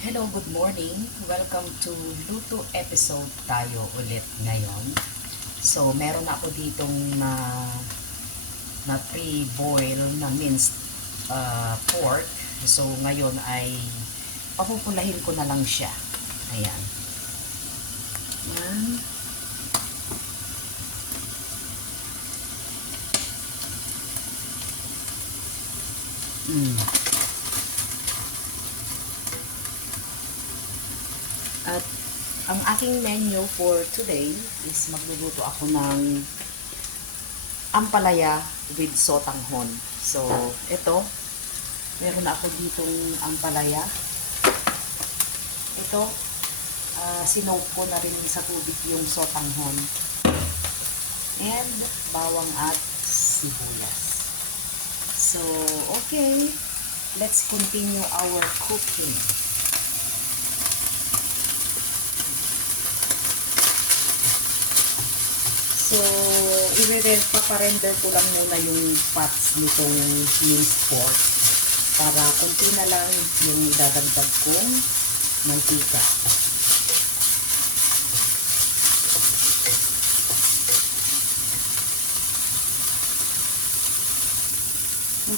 Hello, good morning. Welcome to Luto episode tayo ulit ngayon. So, meron ako ditong na pre-boil na minced pork. So, ngayon ay papupulahin ko na lang siya. Ayan. Ayan. At ang aking menu for today is magluluto ako ng ampalaya with sotanghon. So, ito, meron ako ditong ampalaya. Ito, sinoke ko na rin sa tubig yung sotanghon. And bawang at sibuyas. So, okay, let's continue our cooking. So, paparender ko lang muna yung fats nitong minced pork para kunti na lang yung dadagdag kong mantika.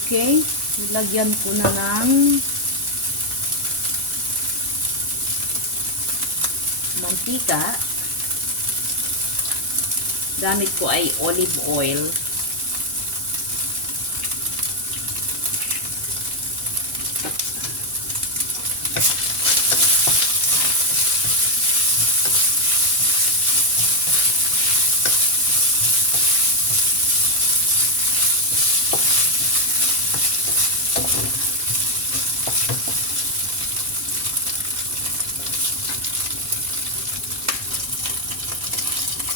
Okay, lagyan ko na ng mantika. Gamit ko ay olive oil.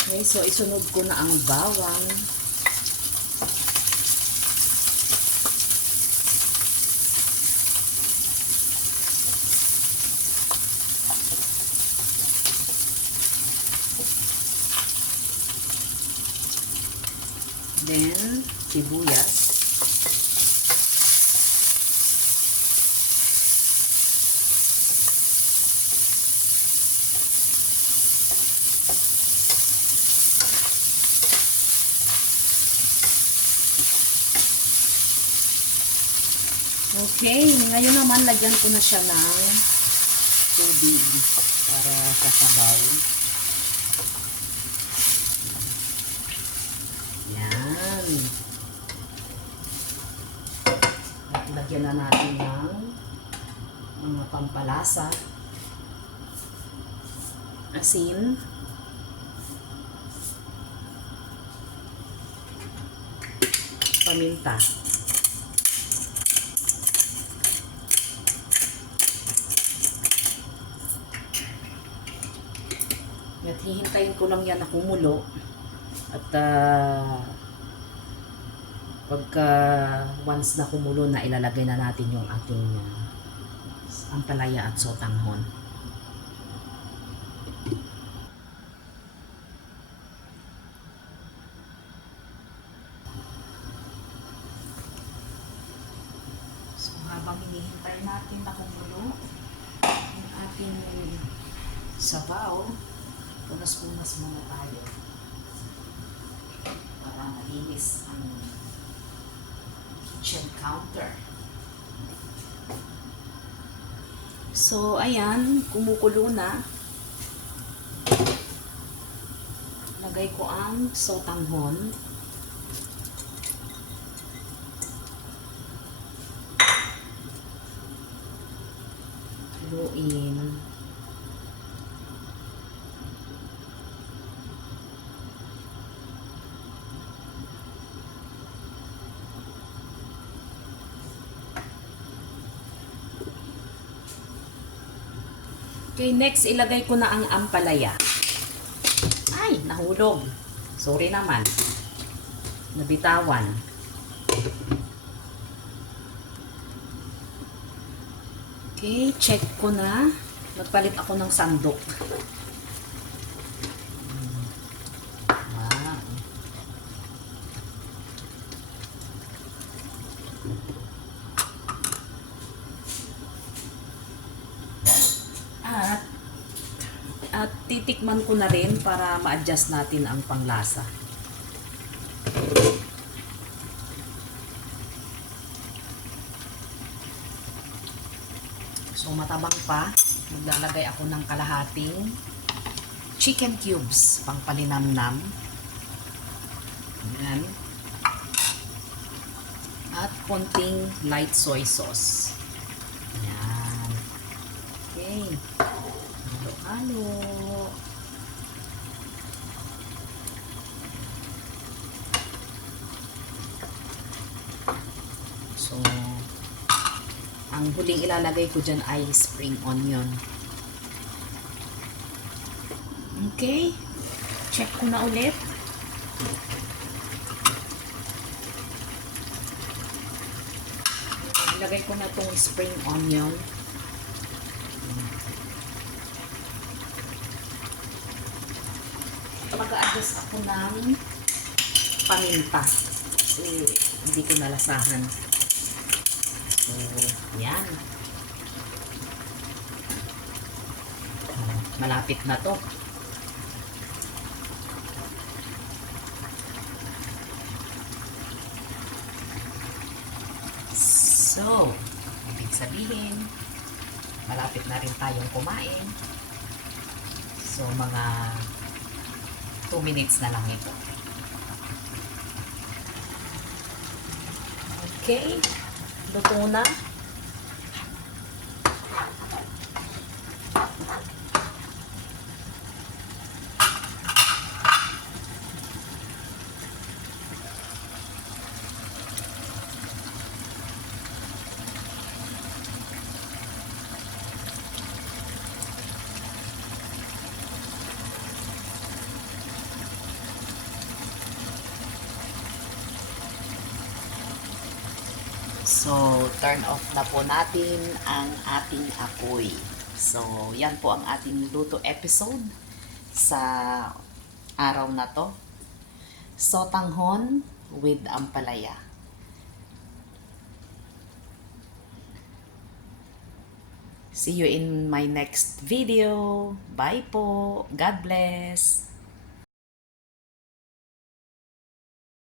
Okay, so isunod ko na ang bawang. Then, sibuyas. Okay, ngayon naman lagyan ko na siya ng tubig para sa sabaw. Yan. At lagyan na natin ng mga pampalasa. Asin. Paminta. At hihintayin ko lang yan na kumulo. At pagka once na kumulo na, ilalagay na natin yung ating ampalaya at sotanghon. So habang hinihintay natin na kumulo yung ating sabaw, punas-punas muna tayo para malinis ang kitchen counter. So, ayan, kumukulo na. Lagay ko ang sotanghon. Haluin. Okay, next ilagay ko na ang ampalaya. Ay, nahulog. Sorry naman. Nabitawan. Okay, check ko na. Nagpalit ako ng sandok. Wow. At titikman ko na rin para ma-adjust natin ang panglasa. So matabang pa, maglalagay ako ng kalahating chicken cubes pang palinamnam. Yan. At konting light soy sauce. Yan. Okay. Halo-halo. So, ang huling ilalagay ko dyan ay spring onion. Okay. Check ko na ulit. Ilagay ko na itong spring onion. Mag-a-adjust ako ng paminta. Kasi hindi ko nalasahan. So, yan. Malapit na to. So, ibig sabihin, malapit na rin tayong kumain. So, mga 2 minutes na lang ito. Okay, luto na. So, turn off na po natin ang ating apoy. So, yan po ang ating luto episode sa araw na to. Sotanghon with ampalaya. See you in my next video. Bye po. God bless.